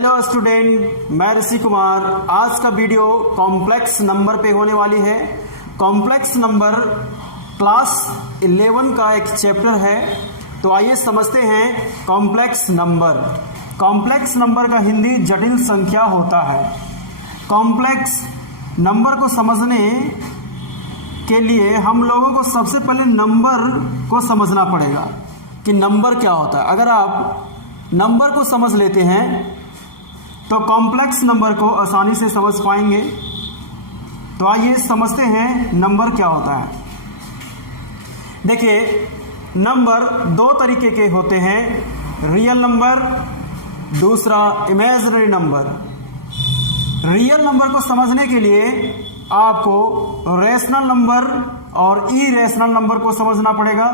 Hello student, मैं ऋषि कुमार। आज का वीडियो कॉम्प्लेक्स नंबर पे होने वाली है। कॉम्प्लेक्स नंबर क्लास 11 का एक चैप्टर है। तो आइए समझते हैं कॉम्प्लेक्स नंबर। कॉम्प्लेक्स नंबर का हिंदी जटिल संख्या होता है। कॉम्प्लेक्स नंबर को समझने के लिए हम लोगों को सबसे पहले नंबर को समझना पड़ेगा कि नंबर क्या होता है। अगर आप नंबर को समझ लेते हैं तो कॉम्प्लेक्स नंबर को आसानी से समझ पाएंगे। तो आइए समझते हैं नंबर क्या होता है। देखिए, नंबर दो तरीके के होते हैं, रियल नंबर, दूसरा इमेजिनरी नंबर। रियल नंबर को समझने के लिए आपको रेशनल नंबर और इरेशनल नंबर को समझना पड़ेगा।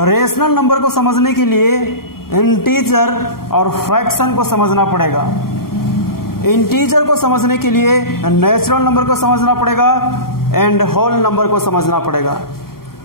रेशनल नंबर को समझने के लिए इंटीजर और फ्रैक्शन को समझना पड़ेगा। इंटीजर को समझने के लिए नेचुरल नंबर को समझना पड़ेगा एंड होल नंबर को समझना पड़ेगा।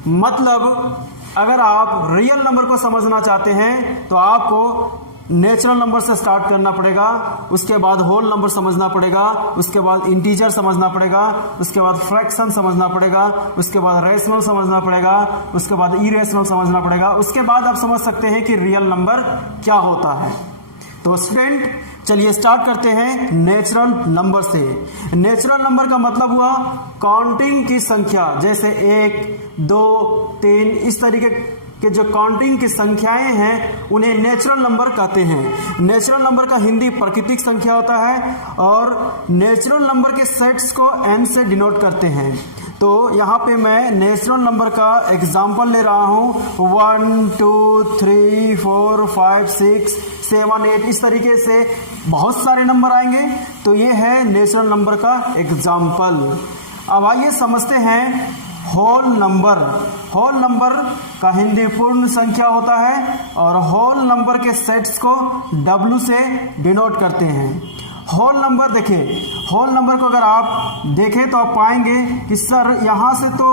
मतलब अगर आप रियल नंबर को समझना चाहते हैं तो आपको नेचुरल नंबर से स्टार्ट करना पड़ेगा, उसके बाद होल नंबर समझना पड़ेगा, उसके बाद इंटीजर समझना पड़ेगा, उसके बाद फ्रैक्शन समझना पड़ेगा, उसके बाद रेशनल समझना पड़ेगा, उसके बाद इरेशनल समझना पड़ेगा। उसके बाद आप समझ सकते हैं कि रियल नंबर क्या होता है। तो स्टूडेंट, चलिए स्टार्ट करते हैं नेचुरल नंबर से। नेचुरल नंबर का मतलब हुआ काउंटिंग की संख्या, जैसे 1, 2, 3 इस तरीके कि जो काउंटिंग की संख्याएं हैं उन्हें नेचुरल नंबर कहते हैं। नेचुरल नंबर का हिंदी प्राकृतिक संख्या होता है और नेचुरल नंबर के सेट्स को n से डिनोट करते हैं। तो यहाँ पे मैं नेचुरल नंबर का एग्जाम्पल ले रहा हूँ। 1, 2, 3, 4, 5, 6, 7, 8 इस तरीके से बहुत सारे नंबर आएंगे। तो ये है नेचुरल नंबर का एग्जाम्पल। अब आइए समझते हैं होल नंबर। होल नंबर का हिंदी पूर्ण संख्या होता है और होल नंबर के सेट्स को W से डिनोट करते हैं। होल नंबर, देखिए होल नंबर को अगर आप देखें तो आप पाएंगे कि सर यहाँ से तो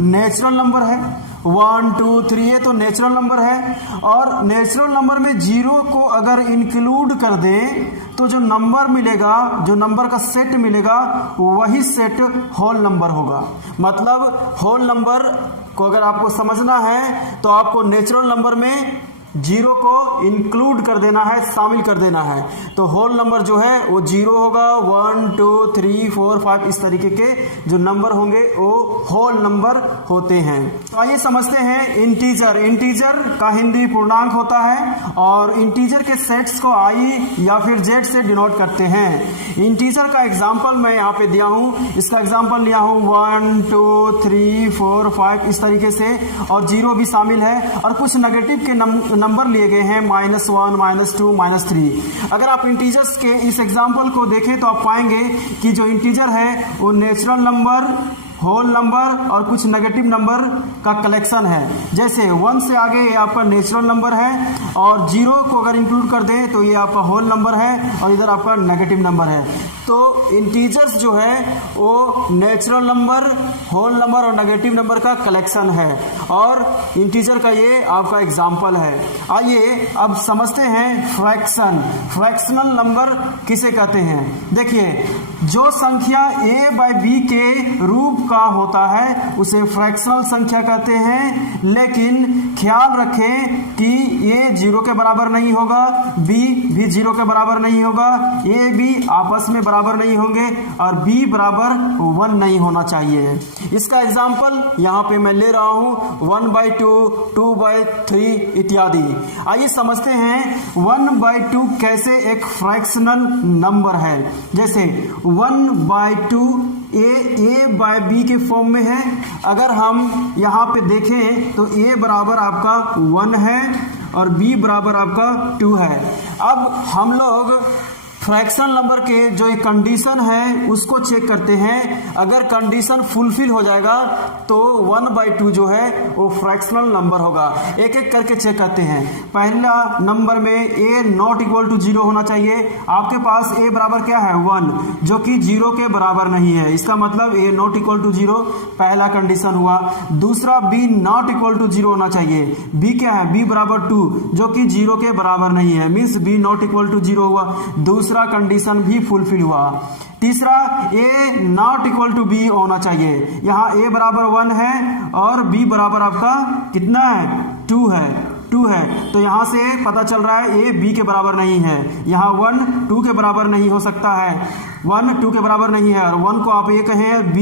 नेचुरल नंबर है, 1, 2, 3 ये तो नेचुरल नंबर है, और नेचुरल नंबर में 0 को अगर इंक्लूड कर दें तो जो नंबर मिलेगा, जो नंबर का सेट मिलेगा वही सेट होल नंबर होगा। मतलब होल नंबर को अगर आपको समझना है तो आपको नेचुरल नंबर में 0 को इंक्लूड कर देना है, शामिल कर देना है। तो होल नंबर जो है वो 0 होगा। 1, 2, 3, 4, 5 इस तरीके के जो नंबर होंगे वो होल नंबर होते हैं। तो आइए समझते हैं इंटीजर। इंटीजर का हिंदी पूर्णांक होता है और इंटीजर के सेट्स को I या फिर Z से डिनोट करते हैं। इंटीजर का एग्जाम्पल मैं यहाँ पे दिया हूँ, इसका एग्जाम्पल लिया हूँ 1, 2, 3, 4, 5 इस तरीके से, और 0 भी शामिल है और कुछ नेगेटिव के नंबर लिए गए हैं -1, -2, -3। अगर आप इंटीजर्स के इस एग्जाम्पल को देखें तो आप पाएंगे कि जो इंटीजर है वो नेचुरल नंबर, होल नंबर और कुछ नेगेटिव नंबर का कलेक्शन है। जैसे 1 से आगे ये आपका नेचुरल नंबर है और 0 को अगर इंक्लूड कर दें तो ये आपका होल नंबर है और इधर आपका नेगेटिव नंबर है। तो इंटीजर्स जो है वो नेचुरल नंबर, होल नंबर और नेगेटिव नंबर का कलेक्शन है और इंटीजर का ये आपका एग्जाम्पल है। आइए अब समझते हैं फ्रैक्शन। फ्रैक्शनल नंबर किसे कहते हैं? देखिए, जो संख्या a/b के रूप का होता है उसे फ्रैक्शनल संख्या कहते हैं, लेकिन ख्याल रखें कि a 0 के बराबर नहीं होगा, b भी 0 के बराबर नहीं होगा, a b आपस में बराबर नहीं होंगे और b बराबर 1 नहीं होना चाहिए। इसका एग्जाम्पल यहाँ पे मैं ले रहा हूँ 1/2, 2/3 इत्यादि। आइए समझते हैं 1/2 कैसे एक फ्रैक्शनल नंबर है। जैसे 1/2 a/b के फॉर्म में है। अगर हम यहाँ पे देखें तो a बराबर आपका 1 है और b बराबर आपका 2 है। अब हम लोग फ्रैक्शनल नंबर के जो एक कंडीशन है उसको चेक करते हैं। अगर कंडीशन फुलफिल हो जाएगा तो 1/2 जो है वो फ्रैक्शनल नंबर होगा। एक एक करके चेक करते हैं। पहला नंबर में a नॉट इक्वल टू 0 होना चाहिए। आपके पास a बराबर क्या है 1, जो कि 0 के बराबर नहीं है, इसका मतलब a नॉट इक्वल टू 0 पहला कंडीशन हुआ। दूसरा b नॉट इक्वल टू 0 होना चाहिए। b क्या है, b बराबर 2, जो कि 0 के बराबर नहीं है, means b not equal to 0 हुआ। दूसरा कंडीशन भी फुलफिल हुआ। तीसरा a not equal to b होना चाहिए। यहाँ a बराबर 1 है और b बराबर आपका कितना है 2 है, तो यहाँ से पता चल रहा है a b के बराबर नहीं है। यहाँ 1 2 के बराबर नहीं हो सकता है, 1 2 के बराबर नहीं है, और 1 को आप a कहें, b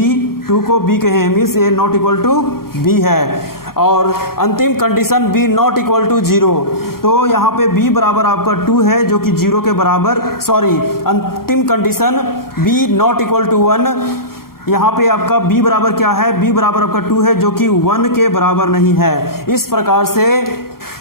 2 को b कहें, means a not equal to b है। और अंतिम condition b not equal to 0, तो यहाँ पे b बराबर आपका 2 है, जो कि 0 के बराबर, सॉरी अंतिम condition b not equal to 1, यहाँ पे आपका b बराबर क्या है, b बराबर आपका 2 है, जो कि 1 के बराबर नहीं है। इस प्रकार से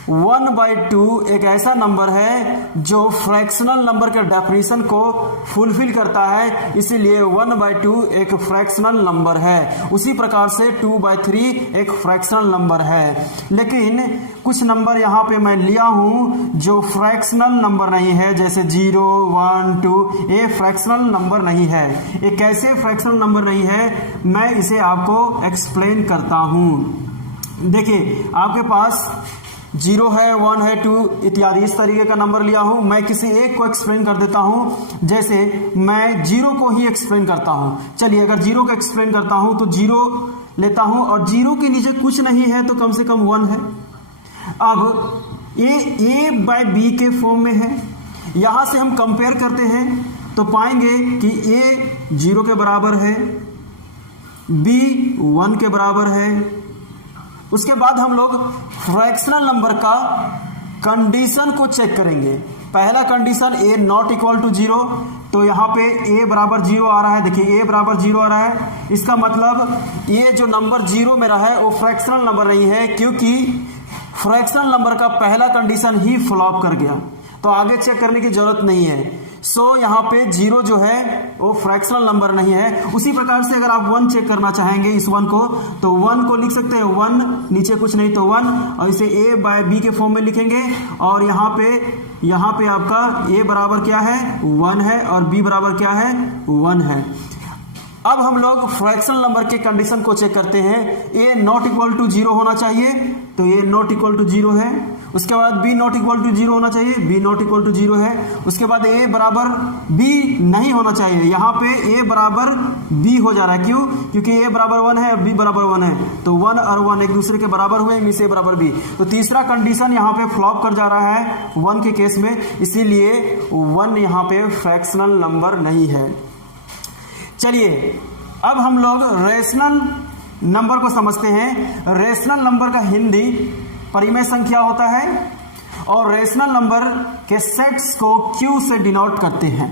1/2 एक ऐसा नंबर है जो फ्रैक्शनल नंबर के डेफिनेशन को फुलफिल करता है, इसीलिए 1/2 एक फ्रैक्शनल नंबर है। उसी प्रकार से 2/3 एक फ्रैक्शनल नंबर है। लेकिन कुछ नंबर यहाँ पे मैं लिया हूँ जो फ्रैक्शनल नंबर नहीं है, जैसे 0 1 2, ये फ्रैक्शनल नंबर नहीं है। ये कैसे फ्रैक्शनल नंबर नहीं है, मैं इसे आपको एक्सप्लेन करता हूँ। देखिए आपके पास 0 है, 1 है, 2 इत्यादि इस तरीके का नंबर लिया हूं। मैं किसी एक को एक्सप्लेन कर देता हूं। जैसे मैं 0 को ही एक्सप्लेन करता हूं। चलिए अगर 0 को एक्सप्लेन करता हूं तो 0 लेता हूं और 0 के नीचे कुछ नहीं है तो कम से कम 1 है। अब ये a/b के फॉर्म में है। यहां से हम कंपेयर करते हैं तो पाएंगे कि a 0 के बराबर है, b 1 के बराबर है। उसके बाद हम लोग फ्रैक्शनल नंबर का कंडीशन को चेक करेंगे। पहला condition a not equal to 0, तो यहाँ पे a बराबर 0 आ रहा है। देखिए a बराबर 0 आ रहा है, इसका मतलब ये जो नंबर 0 मेरा है वो फ्रैक्शनल नंबर नहीं है, क्योंकि फ्रैक्शनल नंबर का पहला कंडीशन ही फ्लॉप कर गया, तो आगे चेक करने की जरूरत नहीं है। सो यहाँ पे 0 जो है वो फ्रैक्शनल नंबर नहीं है। उसी प्रकार से अगर आप 1 चेक करना चाहेंगे इस 1 को, तो 1 को लिख सकते हैं 1, नीचे कुछ नहीं तो 1, और इसे a/b के फॉर्म में लिखेंगे। और यहाँ पे आपका a बराबर क्या है 1 है और b बराबर क्या है 1 है। अब हम लोग फ्रैक्शनल नंबर के कंडीशन को चेक करते हैं। a नॉट इक्वल टू 0 होना चाहिए, तो a नॉट इक्वल टू 0 है। उसके बाद b नॉट इक्वल टू 0 होना चाहिए, b नॉट इक्वल टू 0 है। उसके बाद a बराबर b नहीं होना चाहिए, यहाँ पे a बराबर b हो जा रहा है। क्यों? क्योंकि a बराबर 1 है, b बराबर 1 है, तो 1 और 1 एक दूसरे के बराबर हुए, मींस a बराबर b। तो तीसरा कंडीशन यहाँ पे फ्लॉप कर जा रहा है 1 के केस में, इसीलिए 1 यहाँ पे फ्रैक्शनल नंबर नहीं है। चलिए अब हम लोग रेशनल नंबर को समझते हैं। रेशनल नंबर का हिंदी परिमेय संख्या होता है और रेशनल नंबर के सेट्स को Q से डिनोट करते हैं।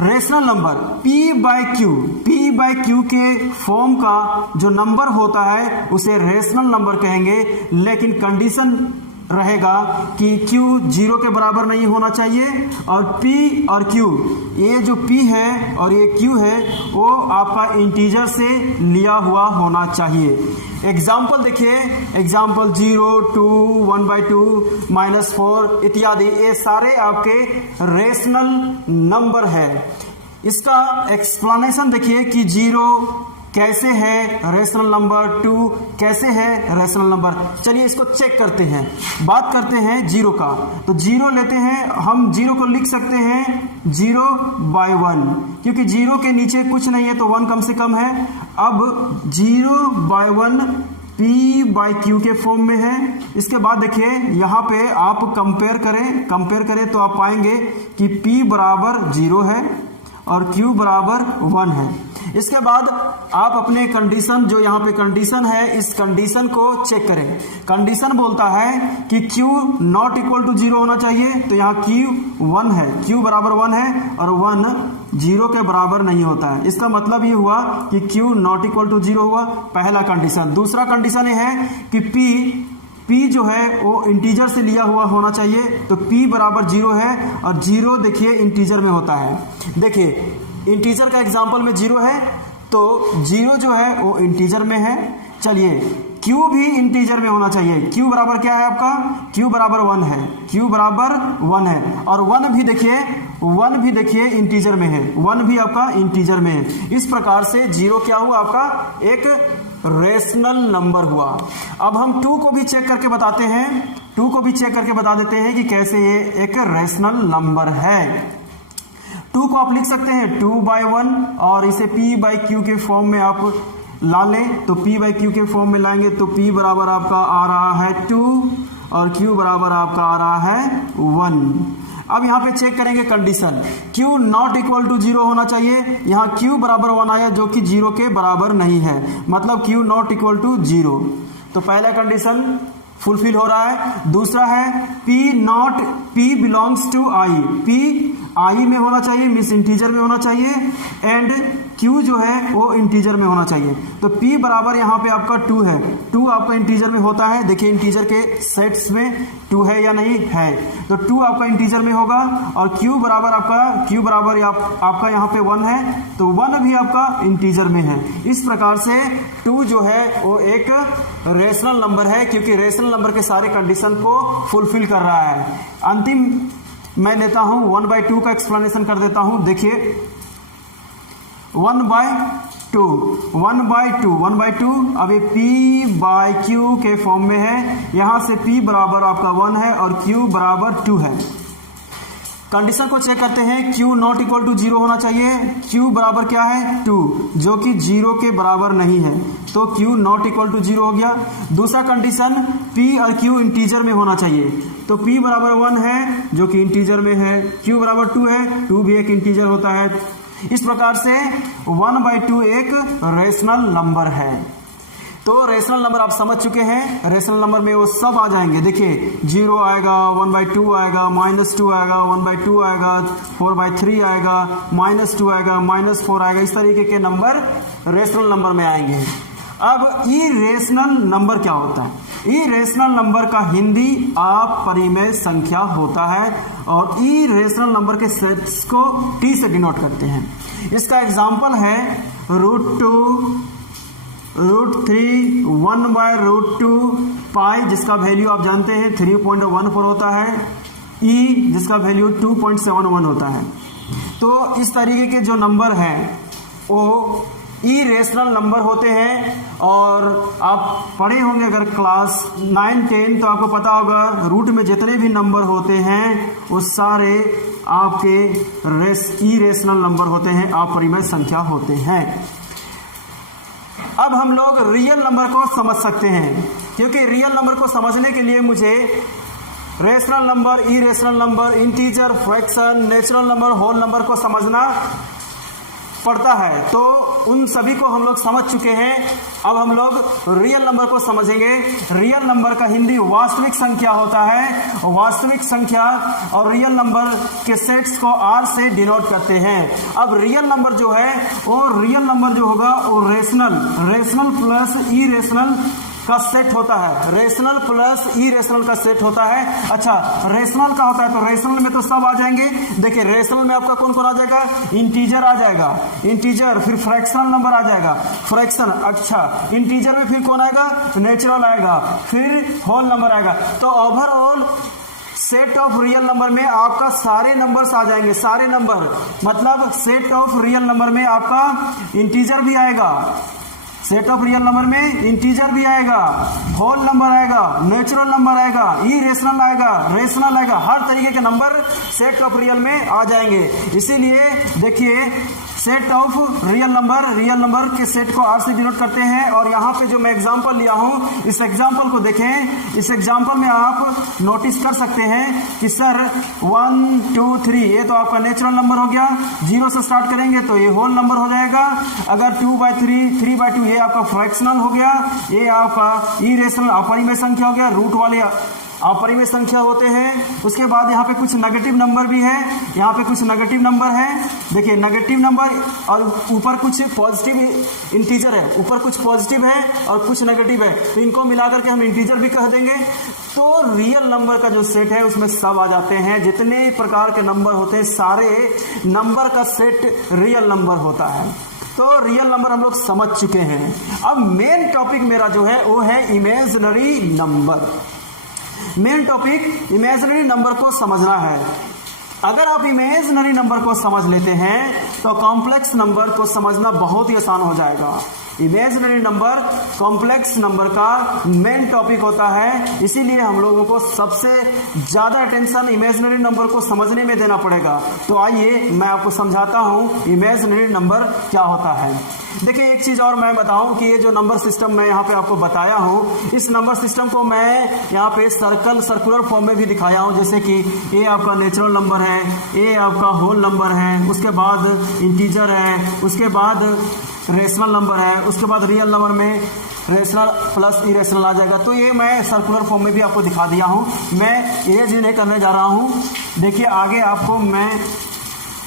रेशनल नंबर P/Q के फॉर्म का जो नंबर होता है उसे रेशनल नंबर कहेंगे, लेकिन कंडीशन रहेगा कि Q 0 के बराबर नहीं होना चाहिए और P और Q, ये जो P है और ये Q है वो आपका इंटीजर से लिया हुआ होना चाहिए। एग्जाम्पल देखिए, एग्जाम्पल 0 2 1/2 -4 इत्यादि, ये सारे आपके रेशनल नंबर है। इसका एक्सप्लेनेशन देखिए कि 0 कैसे है रेशनल नंबर, 2 कैसे है रेशनल नंबर। चलिए इसको चेक करते हैं। बात करते हैं 0 का, तो 0 लेते हैं हम। 0 को लिख सकते हैं 0/1, क्योंकि 0 के नीचे कुछ नहीं है तो 1 कम से कम है। अब 0/1 P/Q के फॉर्म में है। इसके बाद देखिए यहाँ पे आप कंपेयर करें तो आप पाएंगे कि P बराबर 0 है और Q बराबर 1 है। इसके बाद आप अपने कंडीशन, जो यहाँ पे कंडीशन है, इस कंडीशन को चेक करें। कंडीशन बोलता है कि Q नॉट इक्वल टू 0 होना चाहिए, तो यहाँ Q 1 है, Q बराबर 1 है और 1 0 के बराबर नहीं होता है। इसका मतलब ये हुआ कि Q नॉट इक्वल टू 0 हुआ, पहला कंडीशन। दूसरा कंडीशन ये है कि P p जो है वो इंटीजर से लिया हुआ होना चाहिए, तो p बराबर 0 है और 0 देखिए इंटीजर में होता है। देखिए इंटीजर का एग्जाम्पल में 0 है, तो 0 जो है वो इंटीजर में है। चलिए q भी इंटीजर में होना चाहिए। q बराबर क्या है आपका, q बराबर 1 है, q बराबर 1 है और 1 भी देखिए इंटीजर में है, 1 भी आपका इंटीजर में है। इस प्रकार से 0 क्या हुआ आपका, एक रेशनल नंबर हुआ। अब हम 2 को भी चेक करके बताते हैं, 2 को भी चेक करके बता देते हैं कि कैसे ये एक रेशनल नंबर है। 2 को आप लिख सकते हैं 2/1 और इसे p/q के फॉर्म में आप ला लें, तो p/q के फॉर्म में लाएंगे तो p बराबर आपका आ रहा है 2 और q बराबर आपका आ रहा है 1। अब यहाँ पे चेक करेंगे condition, q not equal to 0 होना चाहिए। यहाँ q बराबर 1 आया जो कि 0 के बराबर नहीं है, मतलब q नॉट इक्वल टू 0, तो पहला कंडीशन फुलफिल हो रहा है। दूसरा है p belongs to i, p i में होना चाहिए, मीन्स इंटीजर में होना चाहिए, एंड q जो है वो इंटीजर में होना चाहिए। तो p बराबर यहाँ पे आपका 2 है, 2 आपका इंटीजर में होता है। देखिए इंटीजर के सेट्स में 2 है या नहीं है, तो 2 आपका इंटीजर में होगा और q बराबर आपका यहाँ पे 1 है, तो 1 भी आपका इंटीजर में है। इस प्रकार से 2 जो है वो एक रेशनल नंबर है, क्योंकि रेशनल नंबर के सारे कंडीशन को फुलफिल कर रहा है। अंतिम मैं देता हूं 1/2 का एक्सप्लेनेशन कर देता हूं। देखिए 1/2 अब ये p/q के फॉर्म में है। यहां से p बराबर आपका 1 है और q बराबर 2 है। कंडीशन को चेक करते हैं, q नॉट इक्वल टू 0 होना चाहिए। q बराबर क्या है 2, जो कि 0 के बराबर नहीं है, तो q नॉट इक्वल टू 0 हो गया। दूसरा कंडीशन p और q इंटीजर में होना चाहिए, तो p बराबर 1 है जो कि इंटीजर में है, q बराबर 2 है, 2 भी एक इंटीजर होता है। इस प्रकार से 1/2 एक रेशनल नंबर है। तो रेशनल नंबर आप समझ चुके हैं, रेशनल नंबर में वो सब आ जाएंगे। देखिए 0 आएगा, 1/2 आएगा, -2 आएगा, 1/2 आएगा, 4/3 आएगा, -2 आएगा, -4 आएगा, इस तरीके के नंबर रेशनल नंबर में आएंगे। अब इरेशनल नंबर क्या होता है? इरेशनल नंबर का हिंदी अपरिमेय संख्या होता है और इरेशनल नंबर के सेट्स को t से डिनोट करते हैं। इसका एग्जांपल है √2, √3, 1/√2, पाई जिसका वैल्यू आप जानते हैं 3.14 होता है, e जिसका वैल्यू 2.71 होता है। तो इस तरीके के जो नंबर हैं वो इरेशनल नंबर होते हैं। और आप पढ़े होंगे अगर क्लास 9-10 तो आपको पता होगा रूट में जितने भी नंबर होते हैं वो सारे आपके इरेशनल नंबर होते हैं, अपरिमेय संख्या होते हैं। अब हम लोग रियल नंबर को समझ सकते हैं, क्योंकि रियल नंबर को समझने के लिए मुझे rational number, irrational number, integer, fraction, natural number, whole number को समझना पड़ता है। तो उन सभी को हम लोग समझ चुके हैं। अब हम लोग रियल नंबर को समझेंगे। रियल नंबर का हिंदी वास्तविक संख्या होता है। वास्तविक संख्या और रियल नंबर के सेट्स को r से डिनोट करते हैं। अब रियल नंबर जो है वो रियल नंबर जो होगा वो रेशनल प्लस इरेशनल का सेट होता है, रेशनल प्लस इरेशनल का सेट होता है। अच्छा, रेशनल का होता है तो रेशनल में तो सब आ जाएंगे। देखिए रेशनल में आपका कौन कौन आ जाएगा, इंटीजर आ जाएगा, इंटीजर, फिर फ्रैक्शनल नंबर आ जाएगा, फ्रैक्शन। अच्छा, इंटीजर में फिर कौन आएगा, नेचुरल आएगा, फिर होल नंबर आएगा। तो overall set of real number में आपका सारे नंबर्स आ जाएंगे, सारे नंबर, मतलब सेट ऑफ रियल नंबर में आपका इंटीजर भी आएगा, सेट ऑफ रियल नंबर में इंटीजर भी आएगा, होल नंबर आएगा, नेचुरल नंबर आएगा, इरेशनल आएगा, रेशनल आएगा, हर तरीके के नंबर सेट ऑफ रियल में आ जाएंगे। इसीलिए देखिए सेट ऑफ रियल नंबर के सेट को r से डिनोट करते हैं। और यहाँ पे जो मैं एग्जांपल लिया हूँ, इस एग्जांपल को देखें। इस एग्जांपल में आप नोटिस कर सकते हैं कि सर 1, 2, 3 ये तो आपका नेचुरल नंबर हो गया, 0 से स्टार्ट करेंगे तो ये होल नंबर हो जाएगा। अगर 2/3, 3/2 ये आपका फ्रैक्शनल हो गया, ये आपका इरेशनल अपरिमेय संख्या हो गया, रूट वाले अपरिमेय संख्या होते हैं। उसके बाद यहाँ पे कुछ नेगेटिव नंबर भी है, यहाँ पे कुछ नेगेटिव नंबर है। देखिए नेगेटिव नंबर और ऊपर कुछ पॉजिटिव इंटीजर है, ऊपर कुछ पॉजिटिव है और कुछ नेगेटिव है, तो इनको मिलाकर के हम इंटीजर भी कह देंगे। तो रियल नंबर का जो सेट है उसमें सब आ जाते हैं, जितने प्रकार के नंबर होते हैं सारे नंबर का सेट रियल नंबर होता है। तो रियल नंबर हम लोग समझ चुके हैं। अब मेन टॉपिक मेरा जो है वो है imaginary number. Main topic imaginary number को समझना है। अगर आप इमेजिनरी नंबर को समझ लेते हैं तो कॉम्प्लेक्स नंबर को समझना बहुत ही आसान हो जाएगा। इमेजिनरी नंबर कॉम्प्लेक्स नंबर का मेन टॉपिक होता है, इसीलिए हम लोगों को सबसे ज़्यादा अटेंशन इमेजिनरी नंबर को समझने में देना पड़ेगा। तो आइए मैं आपको समझाता हूँ इमेजिनरी नंबर क्या होता है। देखिए एक चीज़ और मैं बताऊं कि ये जो नंबर सिस्टम मैं यहाँ पे आपको बताया हूँ, इस नंबर सिस्टम को मैं यहाँ पे सर्कुलर फॉर्म में भी दिखाया हूँ। जैसे कि ए आपका नेचुरल नंबर है, ए आपका होल नंबर है, उसके बाद इंटीजर है, उसके बाद रेशनल नंबर है, उसके बाद रियल नंबर में रेशनल प्लस इरेशनल आ जाएगा। तो ये मैं सर्कुलर फॉर्म में भी आपको दिखा दिया हूँ। मैं ये जी नहीं करने जा रहा हूँ। देखिए आगे आपको मैं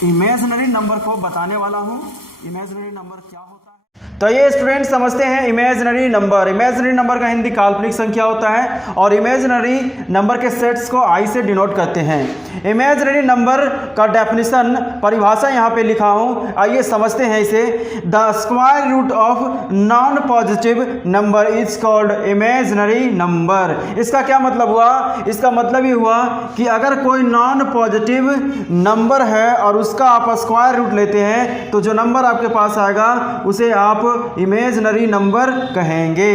इमेजिनरी नंबर को बताने वाला हूँ। इमेजिनरी नंबर क्या होता है, तो ये स्टूडेंट समझते हैं इमेजिनरी नंबर। इमेजिनरी नंबर का हिंदी काल्पनिक संख्या होता है और इमेजिनरी नंबर के सेट्स को आई से डिनोट करते हैं। इमेजिनरी नंबर का डेफिनेशन परिभाषा यहाँ पे लिखा हूँ, आइए समझते हैं इसे। The square root of non positive number is called imaginary number. इसका क्या मतलब हुआ? इसका मतलब ये हुआ कि अगर कोई नॉन पॉजिटिव नंबर है और उसका आप स्क्वायर रूट लेते हैं तो जो नंबर आपके पास आएगा उसे आप इमेजिनरी नंबर कहेंगे।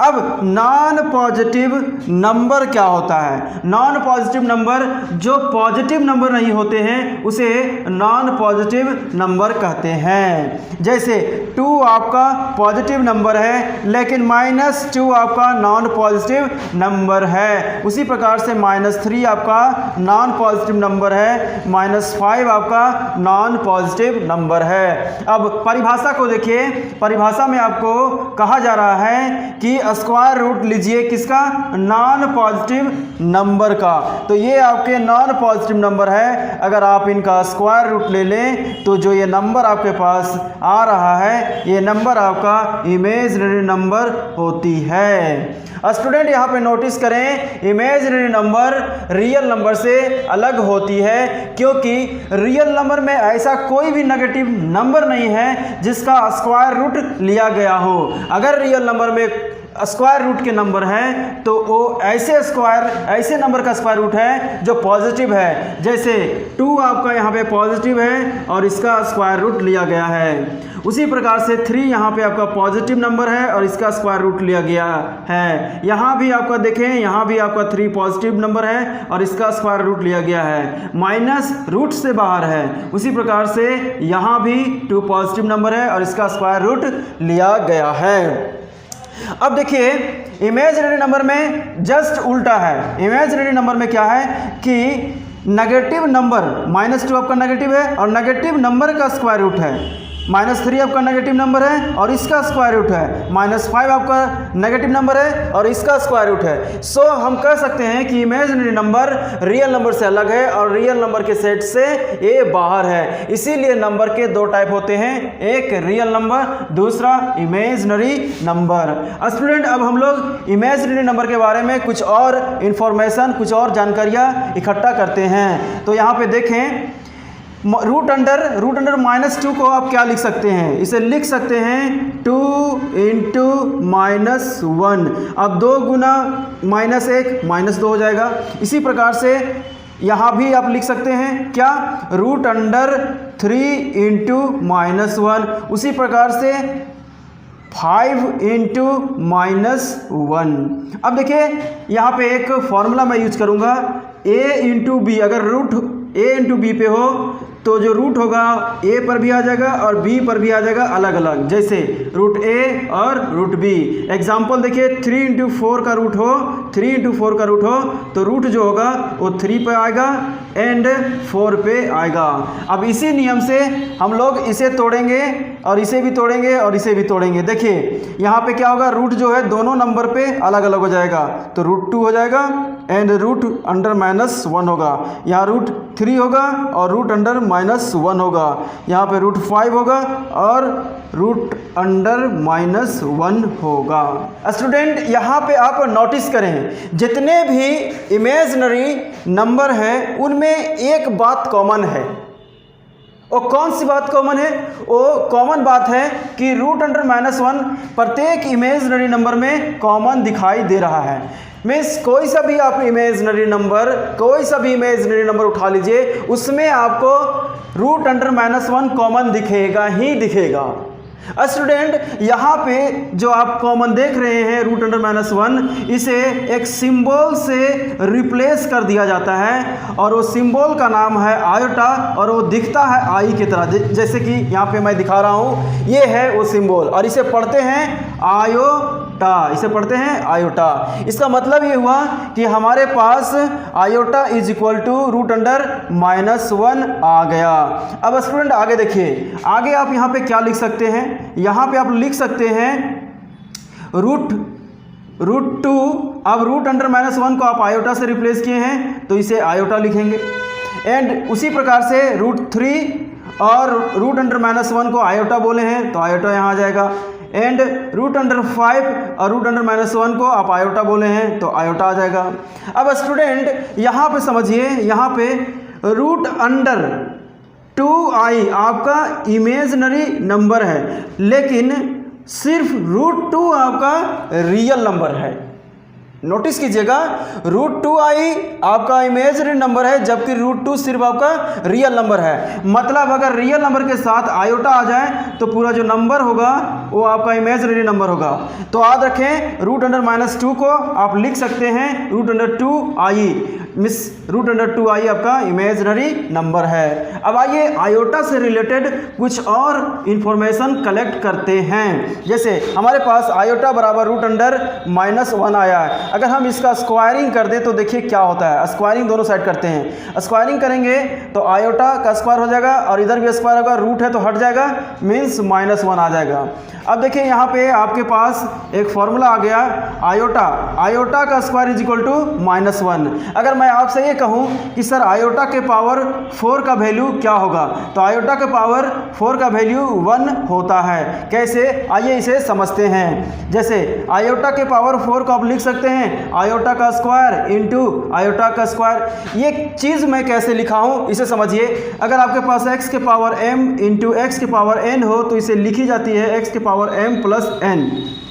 अब नॉन पॉजिटिव नंबर क्या होता है? नॉन पॉजिटिव नंबर जो पॉजिटिव नंबर नहीं होते हैं उसे नॉन पॉजिटिव नंबर कहते हैं। जैसे 2 आपका पॉजिटिव नंबर है लेकिन -2 आपका नॉन पॉजिटिव नंबर है। उसी प्रकार से -3 आपका नॉन पॉजिटिव नंबर है, -5 आपका नॉन पॉजिटिव नंबर है। अब परिभाषा को देखिए, परिभाषा में आपको कहा जा रहा है कि स्क्वायर रूट लीजिए किसका? नॉन पॉजिटिव नंबर का। तो ये आपके नॉन पॉजिटिव नंबर है, अगर आप इनका स्क्वायर रूट ले लें तो जो ये नंबर आपके पास आ रहा है ये नंबर आपका इमेजिनरी नंबर होती है। स्टूडेंट यहाँ पे नोटिस करें, इमेजिनरी नंबर रियल नंबर से अलग होती है क्योंकि रियल नंबर में ऐसा कोई भी नेगेटिव नंबर नहीं है जिसका स्क्वायर रूट लिया गया हो। अगर रियल नंबर में स्क्वायर रूट के नंबर हैं तो वो ऐसे नंबर का स्क्वायर रूट है जो पॉजिटिव है। जैसे 2 आपका यहाँ पे पॉजिटिव है और इसका स्क्वायर रूट लिया गया है। उसी प्रकार से 3 यहाँ पे आपका पॉजिटिव नंबर है और इसका स्क्वायर रूट लिया गया है। यहाँ भी आपका देखें, यहाँ भी आपका 3 पॉजिटिव नंबर है और इसका स्क्वायर रूट लिया गया है, माइनस रूट से बाहर है। उसी प्रकार से यहाँ भी 2 पॉजिटिव नंबर है और इसका स्क्वायर रूट लिया गया है। अब देखिए इमेजिनरी नंबर में जस्ट उल्टा है। इमेजिनरी नंबर में क्या है कि नेगेटिव नंबर -2 आपका नेगेटिव है और नेगेटिव नंबर का स्क्वायर रूट है। -3 आपका नेगेटिव नंबर है और इसका स्क्वायर रूट है। -5 आपका नेगेटिव नंबर है और इसका स्क्वायर रूट है। सो हम कह सकते हैं कि इमेजिनरी नंबर रियल नंबर से अलग है और रियल नंबर के सेट से ये बाहर है। इसीलिए नंबर के 2 टाइप होते हैं, एक रियल नंबर, दूसरा इमेजिनरी नंबर। स्टूडेंट अब हम लोग इमेजिनरी नंबर के बारे में कुछ और इंफॉर्मेशन, कुछ और जानकारियाँ इकट्ठा करते हैं। तो यहाँ पे देखें, रूट अंडर -2 को आप क्या लिख सकते हैं? इसे लिख सकते हैं 2 × -1। अब 2 गुना -1 -2 हो जाएगा। इसी प्रकार से यहाँ भी आप लिख सकते हैं क्या? Root under 3 × -1। उसी प्रकार से 5 × -1। अब देखिए यहाँ पे एक फॉर्मूला मैं यूज करूँगा, a × b। अगर रूट a × b पे हो तो जो रूट होगा a पर भी आ जाएगा और b पर भी आ जाएगा अलग अलग, जैसे रूट a और रूट b। एग्जाम्पल देखिए 3 × 4 का रूट हो, 3 × 4 का रूट हो तो रूट जो होगा वो 3 पे आएगा एंड 4 पे आएगा। अब इसी नियम से हम लोग इसे तोड़ेंगे और इसे भी तोड़ेंगे और इसे भी तोड़ेंगे। देखिए यहाँ पे क्या होगा, रूट जो है दोनों नंबर पे अलग अलग हो जाएगा, तो √2 हो जाएगा एंड रूट अंडर -1 होगा। यहाँ √3 होगा और रूट अंडर -1 होगा। यहाँ पे √5 होगा और रूट अंडर -1 होगा। स्टूडेंट यहाँ पे आप नोटिस करें, जितने भी इमेजिनरी नंबर हैं उनमें एक बात कॉमन है। और कौन सी बात कॉमन है? वो कॉमन बात है कि रूट अंडर -1 प्रत्येक इमेजिनरी नंबर में कॉमन दिखाई दे रहा है। मीन्स कोई सा भी आप इमेजिनरी नंबर उठा लीजिए, उसमें आपको रूट अंडर -1 कॉमन दिखेगा ही दिखेगा। स्टूडेंट यहाँ पे जो आप कॉमन देख रहे हैं रूट अंडर -1, इसे एक सिंबल से रिप्लेस कर दिया जाता है और वो सिंबल का नाम है आयोटा और वो दिखता है आई की तरह। जैसे कि यहाँ पे मैं दिखा रहा हूँ, ये है वो सिंबल और इसे पढ़ते हैं आयोटा। इसका मतलब ये हुआ कि हमारे पास iota is equal to root under -1 आ गया। अब स्टूडेंट आगे देखिए, आगे आप यहाँ पे क्या लिख सकते हैं? यहाँ पे आप लिख सकते हैं √2। अब रूट अंडर -1 को आप आयोटा से रिप्लेस किए हैं तो इसे आयोटा लिखेंगे। एंड उसी प्रकार से √3 और रूट अंडर -1 को आयोटा बोले हैं तो आयोटा यहाँ आ जाएगा। एंड रूट अंडर 5 और रूट अंडर -1 को आप आयोटा बोले हैं तो आयोटा आ जाएगा। अब स्टूडेंट यहाँ पे समझिए, यहाँ पे रूट अंडर 2i आपका इमेजिनरी नंबर है, लेकिन सिर्फ √2 आपका रियल नंबर है। नोटिस कीजिएगा, √2i आपका इमेजिनरी नंबर है जबकि √2 सिर्फ आपका रियल नंबर है। मतलब अगर रियल नंबर के साथ आयोटा आ जाए तो पूरा जो नंबर होगा वो आपका इमेजिनरी नंबर होगा। तो याद रखें, रूट अंडर -2 को आप लिख सकते हैं रूट अंडर 2i, मिस रूट अंडर 2i आपका इमेजिनरी नंबर है। अब आइए आयोटा से रिलेटेड कुछ और इंफॉर्मेशन कलेक्ट करते हैं। जैसे हमारे पास आयोटा बराबर रूट अंडर -1 आया है। अगर हम इसका स्क्वायरिंग कर दें तो देखिए क्या होता है। स्क्वायरिंग दोनों साइड करते हैं, स्क्वायरिंग करेंगे तो आयोटा का स्क्वायर हो जाएगा और इधर भी स्क्वायर होगा, रूट है तो हट जाएगा, मीन्स -1 आ जाएगा। अब देखिए यहाँ पे आपके पास एक फॉर्मूला आ गया, आयोटा का स्क्वायर इज इक्वल टू -1। अगर मैं आपसे ये कहूँ कि सर आयोटा के पावर 4 का वैल्यू क्या होगा, तो आयोटा के पावर 4 का वैल्यू 1 होता है। कैसे, आइए इसे समझते हैं। जैसे आयोटा के पावर 4 को आप लिख सकते हैं आयोटा का स्क्वायर इंटू आयोटा का स्क्वायर। ये चीज़ मैं कैसे लिखा हूँ इसे समझिए। अगर आपके पास x के पावर m इंटू x के पावर n हो तो इसे लिखी जाती है x के पावर m प्लस n।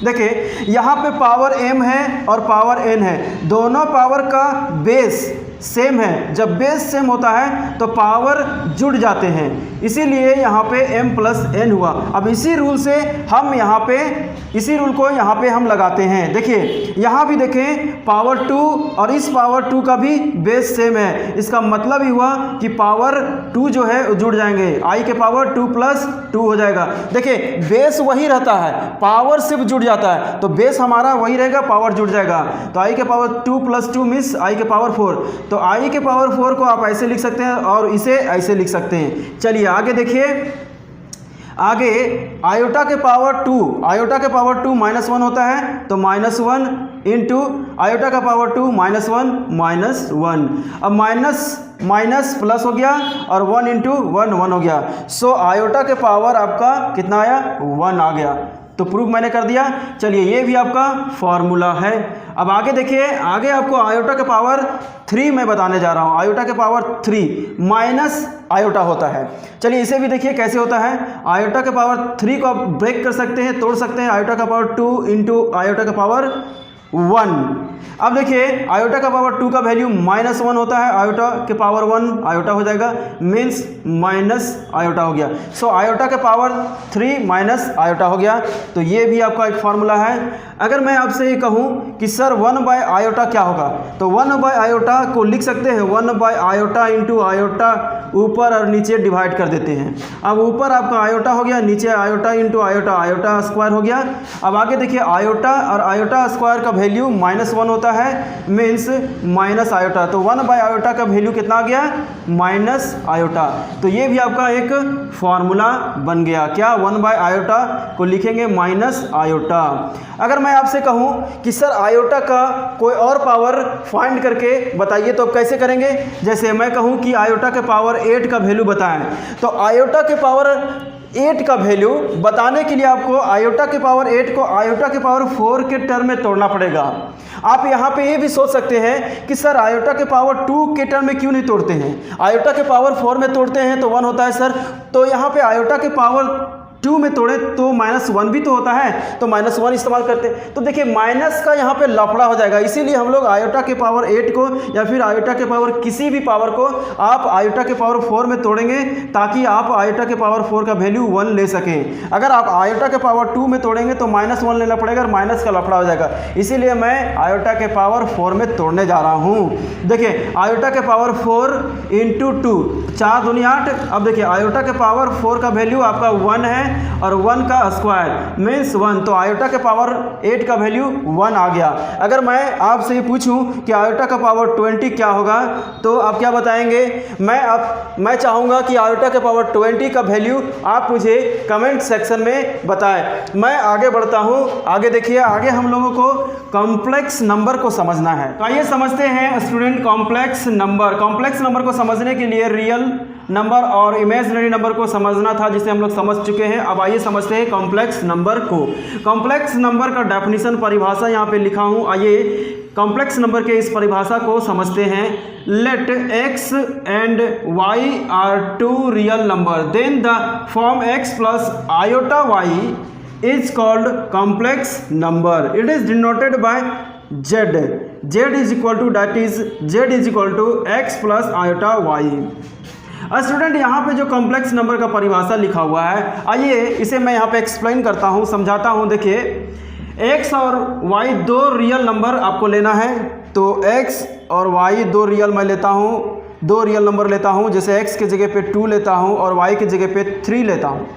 देखिए यहाँ पे पावर m है और पावर n है, दोनों पावर का बेस सेम है। जब बेस सेम होता है तो पावर जुड़ जाते हैं, इसीलिए यहाँ पे m प्लस n हुआ। अब इसी रूल से हम यहाँ पे इसी रूल को यहाँ पे हम लगाते हैं। देखिए यहाँ भी देखें पावर 2 और इस पावर 2 का भी बेस सेम है। इसका मतलब ही हुआ कि पावर 2 जो है जुड़ जाएंगे, i के पावर 2 प्लस 2 हो जाएगा। देखिए बेस वही रहता है, पावर सिर्फ जुड़ जाता है, तो बेस हमारा वही रहेगा, पावर जुड़ जाएगा। तो i के पावर 2 प्लस 2 मीन्स i के पावर 4। तो i के पावर 4 को आप ऐसे लिख सकते हैं और इसे ऐसे लिख सकते हैं। चलिए आगे देखिए, आगे आयोटा के पावर 2 -1 होता है तो -1 इंटू आयोटा का पावर 2 -1 अब माइनस प्लस हो गया और 1 इंटू 1 हो गया। सो आयोटा के पावर आपका कितना आया, 1 आ गया। तो प्रूफ मैंने कर दिया। चलिए ये भी आपका फॉर्मूला है। अब आगे देखिए, आगे आपको आयोटा के पावर 3 मैं बताने जा रहा हूँ। आयोटा के पावर 3 माइनस आयोटा होता है। चलिए इसे भी देखिए कैसे होता है। आयोटा के पावर 3 को आप ब्रेक कर सकते हैं, तोड़ सकते हैं। आयोटा का पावर 2 इंटू आयोटा का पावर 1। अब देखिए आयोटा का पावर 2 का वैल्यू -1 होता है, आयोटा के पावर 1 आयोटा हो जाएगा, मीन्स माइनस आयोटा हो गया। सो आयोटा के पावर 3 माइनस आयोटा हो गया। तो ये भी आपका एक फार्मूला है। अगर मैं आपसे ये कहूँ कि सर 1/आयोटा क्या होगा, तो 1/आयोटा को लिख सकते हैं 1/आयोटा इंटू आयोटा, ऊपर और नीचे डिवाइड कर देते हैं। अब ऊपर आपका आयोटा हो गया, नीचे iota into iota, iota square हो गया। अब आगे देखिए आयोटा और आयोटा स्क्वायर का वैल्यू -1 होता है, मीन्स माइनस आयोटा। तो 1 बाय आयोटा का वैल्यू कितना आ गया? Minus iota. तो ये भी आपका एक फॉर्मूला बन गया। क्या? 1 बाय आयोटा को लिखेंगे माइनस आयोटा। अगर मैं आपसे कहूँ कि सर आयोटा का कोई और पावर फाइंड करके बताइए, तो कैसे करेंगे? जैसे मैं कहूँ कि आयोटा के पावर 8 का वैल्यू बताएं, तो आयोटा के पावर 8 का वैल्यू बताने के लिए आपको आयोटा के पावर 8 को आयोटा के पावर 4 के टर्म में तोड़ना पड़ेगा। आप यहाँ पे ये भी सोच सकते हैं कि सर आयोटा के पावर 2 के टर्म में क्यों नहीं तोड़ते हैं, आयोटा के पावर 4 में तोड़ते हैं तो 1 होता है सर। तो यहाँ पे आयोटा के पावर 2 में तोड़े तो -1 भी तो होता है, तो -1 इस्तेमाल करते हैं। तो देखिए माइनस का यहाँ पे लफड़ा हो जाएगा, इसीलिए हम लोग आयोटा के पावर 8 को या फिर आयोटा के पावर किसी भी पावर को आप आयोटा के पावर 4 में तोड़ेंगे, ताकि आप आयोटा के पावर 4 का वैल्यू 1 ले सकें। अगर आप आयोटा के पावर 2 में तोड़ेंगे तो -1 लेना पड़ेगा और माइनस का लफड़ा हो जाएगा, इसीलिए मैं आयोटा के पावर 4 में तोड़ने जा रहा हूँ। देखिए आयोटा के पावर 4 × 2, 4 दूनी 8। अब देखिए आयोटा के पावर 4 का वैल्यू आपका 1 है और 1 का स्क्वायर मीन्स 1, तो आयोटा के पावर 8 का वैल्यू 1 आ गया। अगर मैं आपसे ये पूछूं कि आयोटा का पावर 20 क्या होगा, तो आप क्या बताएंगे? मैं चाहूँगा कि आयोटा के पावर 20 का वैल्यू आप मुझे कमेंट सेक्शन में बताएं। मैं आगे बढ़ता हूँ। आगे देखिए, आगे हम लोगों को कॉम्प्लेक्स नंबर को समझना है। तो आइए समझते हैं student complex number. Complex number को समझने के लिए रियल नंबर और इमेजिनरी नंबर को समझना था, जिसे हम लोग समझ चुके हैं। अब आइए समझते हैं कॉम्प्लेक्स नंबर को। कॉम्प्लेक्स नंबर का डेफिनेशन, परिभाषा यहाँ पे लिखा हूँ। आइए कॉम्प्लेक्स नंबर के इस परिभाषा को समझते हैं। Let x and y are 2 real number, then the form x plus iota y is called complex number. It is denoted by z is equal to, that is z is equal to x plus iota y। Student यहाँ पे जो complex number का परिभाषा लिखा हुआ है, आइए इसे मैं यहाँ पे एक्सप्लेन करता हूँ, समझाता हूँ। देखिए x और y 2 रियल नंबर आपको लेना है, तो x और y 2 रियल मैं लेता हूँ, 2 रियल नंबर लेता हूँ। जैसे x की जगह पे 2 लेता हूँ और y की जगह पे 3 लेता हूँ।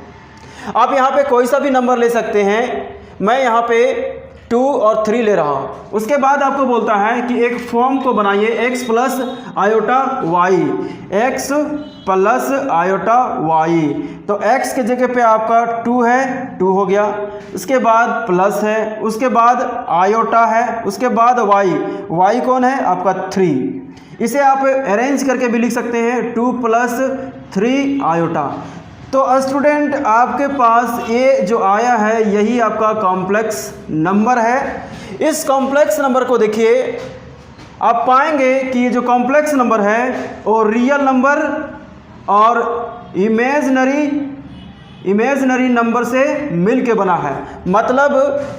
आप यहाँ पे कोई सा भी नंबर ले सकते हैं, मैं यहाँ पे 2 और 3 ले रहा हूँ। उसके बाद आपको बोलता है कि एक फॉर्म को बनाइए x plus iota y, x plus iota y। तो x की जगह पे आपका 2 है, 2 हो गया, उसके बाद प्लस है, उसके बाद आयोटा है, उसके बाद y कौन है आपका 3। इसे आप अरेंज करके भी लिख सकते हैं, 2 + 3 आयोटा। तो स्टूडेंट आपके पास ये जो आया है यही आपका कॉम्प्लेक्स नंबर है। इस कॉम्प्लेक्स नंबर को देखिए, आप पाएंगे कि ये जो कॉम्प्लेक्स नंबर है वो रियल नंबर और इमेजिनरी नंबर से मिल के बना है। मतलब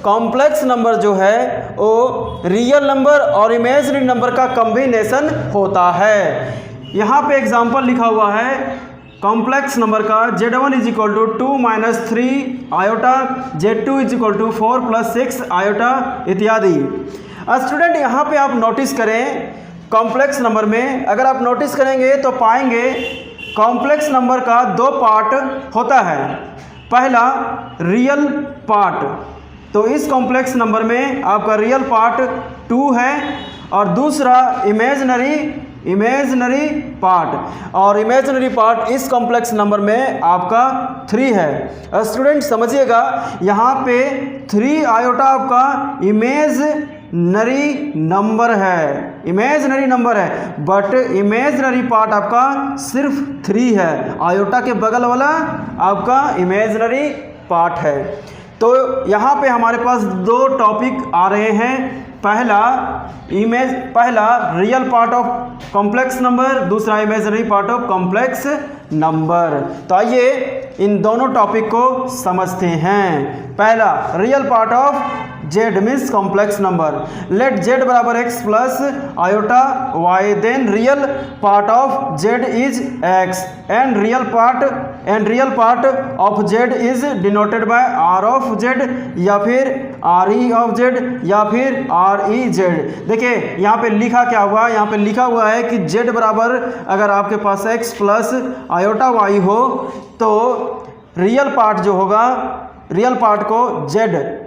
कॉम्प्लेक्स नंबर जो है वो रियल नंबर और इमेजिनरी नंबर का कॉम्बिनेशन होता है। यहाँ पे एग्जाम्पल लिखा हुआ है कॉम्प्लेक्स नंबर का, z1 = 2 - 3 आयोटा, z2 = 4 + 6 आयोटा इत्यादि। स्टूडेंट यहाँ पे आप नोटिस करें, कॉम्प्लेक्स नंबर में अगर आप नोटिस करेंगे तो पाएंगे कॉम्प्लेक्स नंबर का 2 पार्ट होता है। पहला रियल पार्ट, तो इस कॉम्प्लेक्स नंबर में आपका रियल पार्ट 2 है और दूसरा इमेजिनरी पार्ट, और इमेजिनरी पार्ट इस कॉम्प्लेक्स नंबर में आपका 3 है। स्टूडेंट समझिएगा, यहाँ पे 3 आयोटा आपका इमेजिनरी नंबर है, बट इमेजिनरी पार्ट आपका सिर्फ 3 है। आयोटा के बगल वाला आपका इमेजिनरी पार्ट है। तो यहाँ पे हमारे पास 2 टॉपिक आ रहे हैं। पहला real part of complex number, दूसरा imaginary part of complex number. तो आइए इन दोनों टॉपिक को समझते हैं। पहला real part of z means complex number. Let z = x plus iota y, then real part of z is x and real part of z is denoted by r of z या फिर re of z या फिर rez। देखिए यहाँ पे लिखा क्या हुआ, यहाँ पे लिखा हुआ है कि z बराबर अगर आपके पास x प्लस आयोटा y हो तो रियल पार्ट जो होगा रियल पार्ट को z,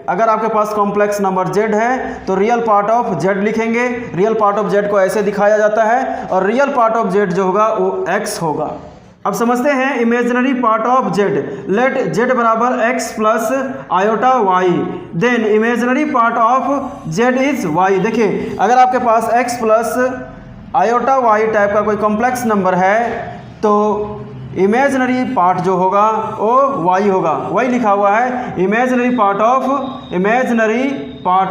अगर आपके पास कॉम्प्लेक्स नंबर z है तो रियल पार्ट ऑफ z लिखेंगे। रियल पार्ट ऑफ z को ऐसे दिखाया जाता है और रियल पार्ट ऑफ z जो होगा वो x होगा। अब समझते हैं imaginary part of z। Let z बराबर x plus iota y, then imaginary part of z is y। देखिए अगर आपके पास x plus iota y type का कोई कॉम्प्लेक्स नंबर है तो इमेजिनरी पार्ट जो होगा वो y होगा। वही लिखा हुआ है imaginary part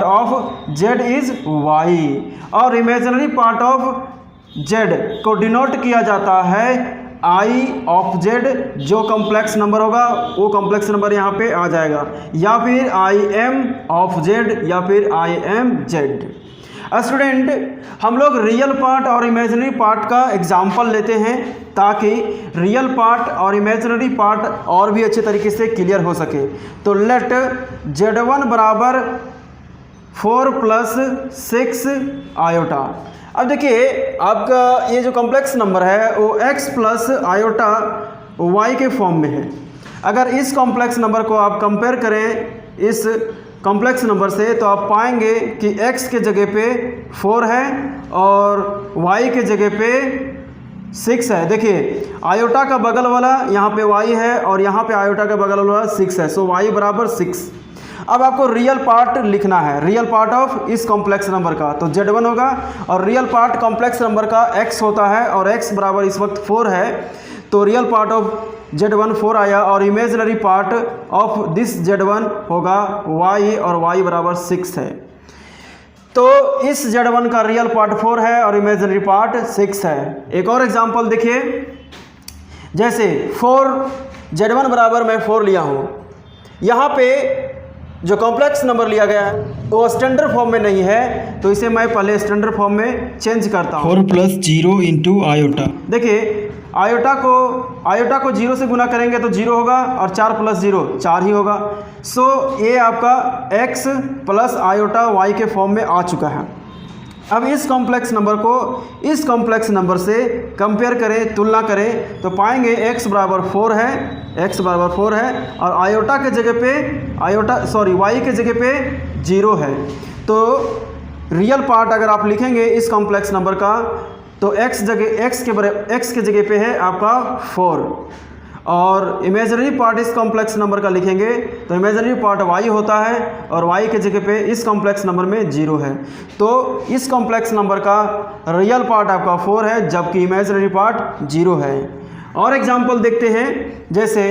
of z is y, और इमेजिनरी पार्ट ऑफ z को डिनोट किया जाता है i ऑफ z। जो कॉम्प्लेक्स नंबर होगा वो कॉम्प्लेक्स नंबर यहाँ पे आ जाएगा, या फिर i m ऑफ z, या फिर i m z। स्टूडेंट हम लोग रियल पार्ट और इमेजिनरी पार्ट का एग्जाम्पल लेते हैं ताकि रियल पार्ट और इमेजिनरी पार्ट और भी अच्छे तरीके से क्लियर हो सके। तो लेट z1 बराबर 4 प्लस 6 आयोटा। अब देखिए आपका ये जो कॉम्प्लेक्स नंबर है वो x प्लस आयोटा y के फॉर्म में है। अगर इस कॉम्प्लेक्स नंबर को आप कंपेयर करें इस कॉम्प्लेक्स नंबर से तो आप पाएंगे कि x के जगह पे 4 है और y के जगह पे 6 है। देखिए आयोटा का बगल वाला यहाँ पे y है और यहाँ पे आयोटा का बगल वाला 6 है, सो y बराबर 6। अब आपको रियल पार्ट लिखना है, रियल पार्ट ऑफ इस कॉम्प्लेक्स नंबर का, तो z1 होगा और रियल पार्ट कॉम्प्लेक्स नंबर का x होता है और x बराबर इस वक्त 4 है, तो रियल पार्ट ऑफ z1 4 आया और imaginary part of this z1 होगा y और y बराबर 6 है। तो इस z1 का रियल पार्ट 4 है और इमेजिनरी पार्ट 6 है। एक और एग्जांपल देखिए, जैसे 4 z1 बराबर मैं 4 लिया हूँ, यहाँ पे जो कॉम्प्लेक्स नंबर लिया गया है वो स्टैंडर्ड फॉर्म में नहीं है, तो इसे मैं पहले स्टैंडर्ड फॉर्म में चेंज करता हूँ। 4 प्लस 0 इंटू आयोटा। देखिए आयोटा को 0 से गुना करेंगे तो 0 होगा और 4 प्लस 0 4 ही होगा। सो ये आपका x प्लस आयोटा y के फॉर्म में आ चुका है। अब इस कॉम्प्लेक्स नंबर को इस कॉम्प्लेक्स नंबर से कंपेयर करें, तुलना करें, तो पाएंगे x बराबर 4 है, x बराबर 4 है और आयोटा के जगह पे y के जगह पे 0 है। तो रियल पार्ट अगर आप लिखेंगे इस कॉम्प्लेक्स नंबर का तो x के जगह पे है आपका 4 और इमेजिनरी पार्ट इस कॉम्प्लेक्स नंबर का लिखेंगे तो इमेजिनरी पार्ट y होता है और y के जगह पे इस कॉम्प्लेक्स नंबर में 0 है। तो इस कॉम्प्लेक्स नंबर का रियल पार्ट आपका 4 है जबकि इमेजिनरी पार्ट 0 है। और एग्जांपल देखते हैं, जैसे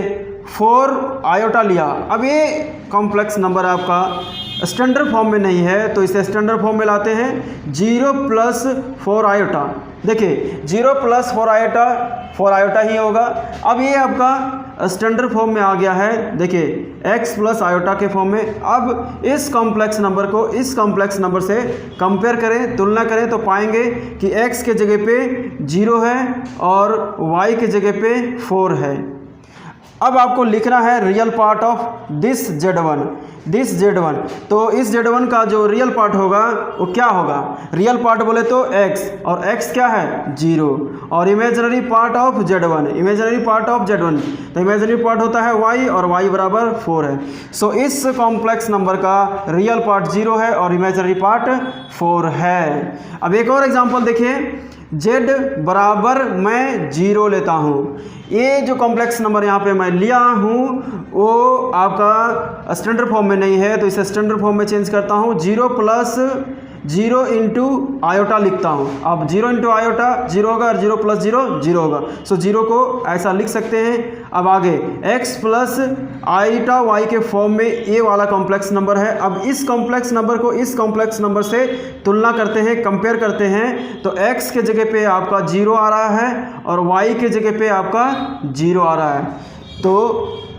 4 आयोटा लिया। अब ये कॉम्प्लेक्स नंबर आपका स्टैंडर्ड फॉर्म में नहीं है तो इसे स्टैंडर्ड फॉर्म में लाते हैं। 0 प्लस 4 आयोटा, देखिए 0 प्लस 4 आयोटा ही होगा। अब ये आपका स्टैंडर्ड फॉर्म में आ गया है, देखिए x प्लस आयोटा के फॉर्म में। अब इस कॉम्प्लेक्स नंबर को इस कॉम्प्लेक्स नंबर से कंपेयर करें, तुलना करें, तो पाएंगे कि x के जगह पे 0 है और y के जगह पे 4 है। अब आपको लिखना है real part of this z1। तो इस z1 का जो रियल पार्ट होगा वो क्या होगा? रियल पार्ट बोले तो x, और x क्या है? 0, और इमेजिनरी पार्ट ऑफ z1, तो इमेजिनरी पार्ट होता है y और y बराबर 4 है। सो इस कॉम्प्लेक्स नंबर का रियल पार्ट 0 है और इमेजिनरी पार्ट 4 है। अब एक और एग्जांपल देखिए, z बराबर मैं 0 लेता हूँ। ये जो कॉम्प्लेक्स नंबर यहाँ पे मैं लिया हूँ वो आपका स्टैंडर्ड फॉर्म में नहीं है तो इसे स्टैंडर्ड फॉर्म में चेंज करता हूँ। 0 प्लस 0 इंटू आयोटा लिखता हूँ। अब 0 इंटू आयोटा 0 होगा और 0 प्लस 0 0 होगा। सो 0 को ऐसा लिख सकते हैं। अब आगे x प्लस आयोटा y के फॉर्म में ये वाला कॉम्प्लेक्स नंबर है। अब इस कॉम्प्लेक्स नंबर को इस कॉम्प्लेक्स नंबर से तुलना करते हैं, कंपेयर करते हैं, तो x के जगह पे आपका 0 आ रहा है और y के जगह पे आपका 0 आ रहा है। तो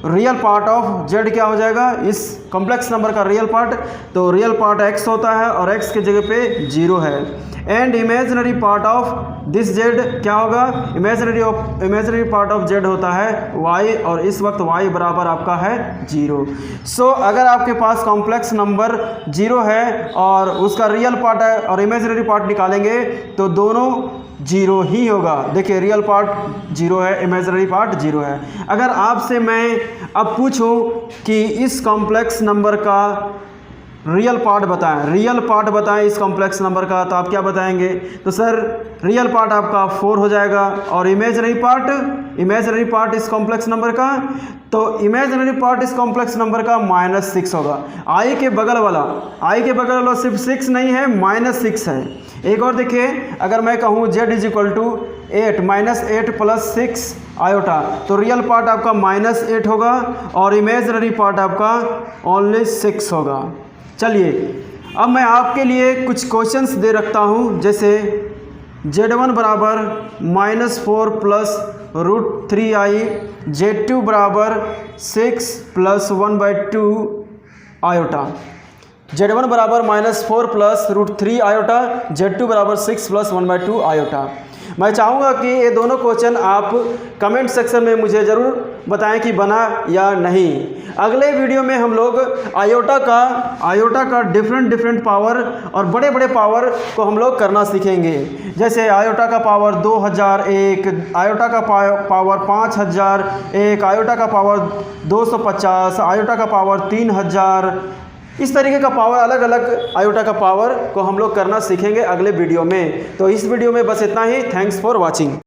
रियल पार्ट ऑफ z क्या हो जाएगा? इस कॉम्प्लेक्स नंबर का रियल पार्ट, तो रियल पार्ट x होता है और x के जगह पे 0 है। And imaginary part of this Z क्या होगा, इमेजिनरी पार्ट ऑफ जेड होता है वाई, और इस वक्त वाई बराबर आपका है 0। सो अगर आपके पास कॉम्प्लेक्स नंबर 0 है और उसका रियल पार्ट है और इमेजिनरी पार्ट निकालेंगे तो दोनों 0 ही होगा। देखिए रियल पार्ट 0 है, इमेजिनरी पार्ट 0 है। अगर आपसे मैं अब पूछूं कि इस कॉम्प्लेक्स नंबर का रियल पार्ट बताएं इस कॉम्प्लेक्स नंबर का, तो आप क्या बताएंगे? तो सर रियल पार्ट आपका 4 हो जाएगा, और इमेजिनरी पार्ट इस कॉम्प्लेक्स नंबर का, तो इमेजिनरी पार्ट इस कॉम्प्लेक्स नंबर का -6 होगा। आई के बगल वाला सिर्फ 6 नहीं है, -6 है। एक और देखिए, अगर मैं कहूँ z = 8 -8 + 6 आयोटा, तो रियल पार्ट आपका -8 होगा और इमेजिनरी पार्ट आपका ओनली 6 होगा। चलिए अब मैं आपके लिए कुछ क्वेश्चंस दे रखता हूँ, जैसे z1 बराबर -4 + √3i, z2 बराबर 6 + 1/2 आयोटा, z1 बराबर -4 + √3 आयोटा, z2 बराबर 6 + 1/2 आयोटा। मैं चाहूँगा कि ये दोनों क्वेश्चन आप कमेंट सेक्शन में मुझे ज़रूर बताएं कि बना या नहीं। अगले वीडियो में हम लोग आयोटा का डिफरेंट पावर और बड़े बड़े पावर को हम लोग करना सीखेंगे। जैसे आयोटा का पावर 2001, आयोटा का पावर 5001, आयोटा का पावर 250, आयोटा का पावर 3000, इस तरीके का पावर, अलग अलग आयोटा का पावर को हम लोग करना सीखेंगे अगले वीडियो में। तो इस वीडियो में बस इतना ही। Thanks for watching.